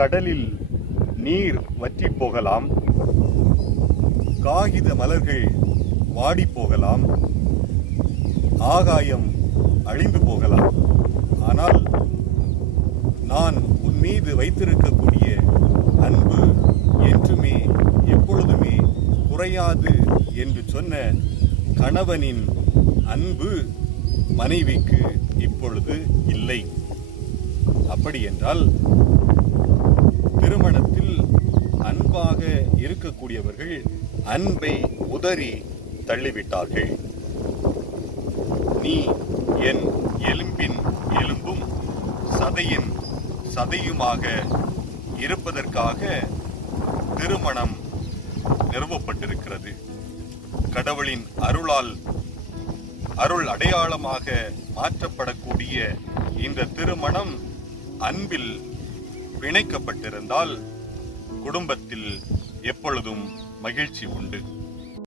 கடலில் நீர் வற்றி போகலாம். காகித மலர்கள் வாடி போகலாம். ஆகாயம் அழிந்து போகலாம். ஆனால் நான் உன் மீது வைத்திருக்கக்கூடிய அன்பு என்றுமே எப்பொழுதுமே குறையாது என்று சொன்ன கணவனின் அன்பு மனைவிக்கு இப்பொழுது இல்லை. அப்படி என்றால் இருக்கக்கூடியவர்கள் அன்பை உதறி தள்ளிவிட்டார்கள். நீ என் எலும்பின் எலும்பும் சதையின் சதையுமாக இருப்பதற்காக திருமணம் நிறுவப்பட்டிருக்கிறது. கடவுளின் அருளால் அருள் அடையாளமாக மாற்றப்படக்கூடிய இந்த திருமணம் அன்பில் பிணைக்கப்பட்டிருந்தால் குடும்பத்தில் எப்பொழுதும் மகிழ்ச்சி உண்டு.